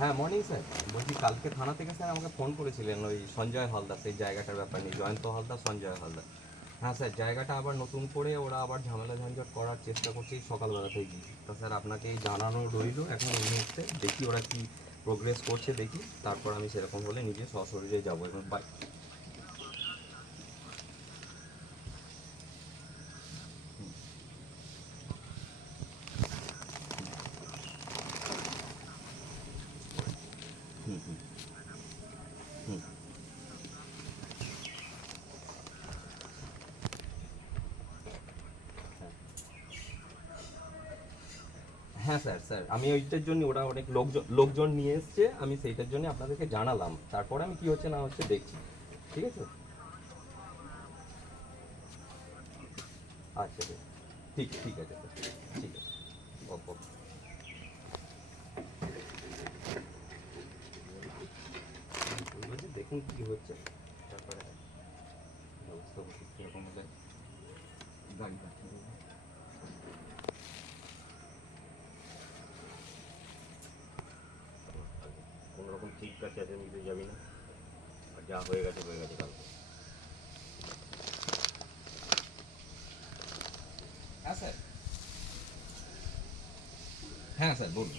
হ্যাঁ morning sir. বলছি কালকে থানা থেকে স্যার আমাকে ফোন করেছিলেন ওই সঞ্জয় হালদার, সেই জায়গাটার ব্যাপার নিয়ে, জয়ন্ত হালদার সঞ্জয় হালদার। হ্যাঁ স্যার, জায়গাটা আবার নতুন করে ওরা আবার ঝামেলা ঝঞ্ঝট করার চেষ্টা করছে এই সকালবেলা থেকেই। তা স্যার আপনাকে এই জানানো রইল এখন এই মুহূর্তে, দেখি ওরা কি প্রোগ্রেস করছে দেখি, তারপর আমি সেরকম হলে নিজে সশরীরে যাবো এবং হুম হুম হুম। হ্যাঁ স্যার, স্যার আমি ওইটার জন্য, ওরা অনেক লোকজন লোকজন নিয়ে এসছে, আমি সেইটার জন্য আপনাদেরকে জানালাম, তারপরে আমি কি হচ্ছে না হচ্ছে দেখছি। ঠিক আছে। আচ্ছা বেশ। ঠিক ঠিক আছে স্যার, ঠিক আছে। ওকে। বলছি দেখুন কি হচ্ছে, তারপরে ব্যবস্থা করছি কীরকম হলে গাড়ি পাঠিয়ে দেবো। কোনো রকম চিৎকার চেঁচামেচি যাবি না, আর যা হয়ে গেছে হয়ে গেছে কালকে। হ্যাঁ স্যার। হ্যাঁ স্যার বলুন।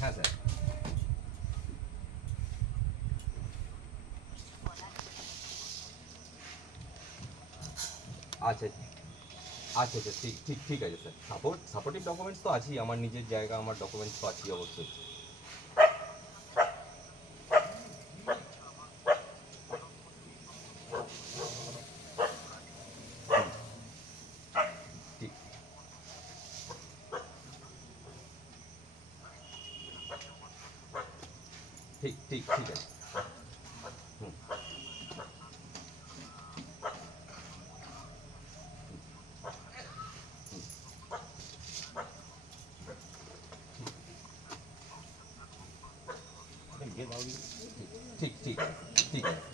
হ্যাঁ স্যার। আচ্ছা আচ্ছা আচ্ছা, ঠিক ঠিক ঠিক আছে স্যার, সাপোর্টিভ ডকুমেন্টস তো আছেই, আমার নিজের জায়গা, আমার ডকুমেন্টস তো আছেই অবশ্যই। ঠিক ঠিক ঠিক ঠিক আছে। হুম। ঠিক ঠিক আছে, ঠিক আছে।